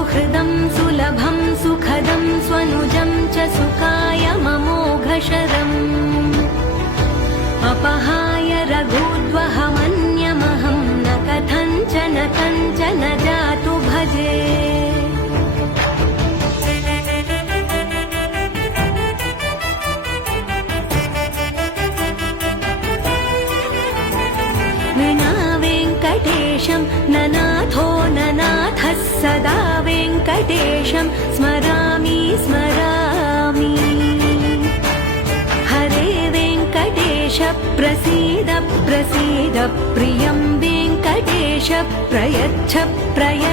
सुहृदं सुलभं सुखदं स्वनुजं च सुखाय ममोघशरम् अपहाय रघुद्वहमन्यमहं न कथञ्चन कञ्चन जातु भजे विना वेङ्कटेशं ननाथो ननाथः सदा वेङ्कटेशं स्मरामि स्मरामि हरे वेङ्कटेश प्रसीद प्रसीद प्रियं वेङ्कटेश प्रयच्छ प्रयच्छ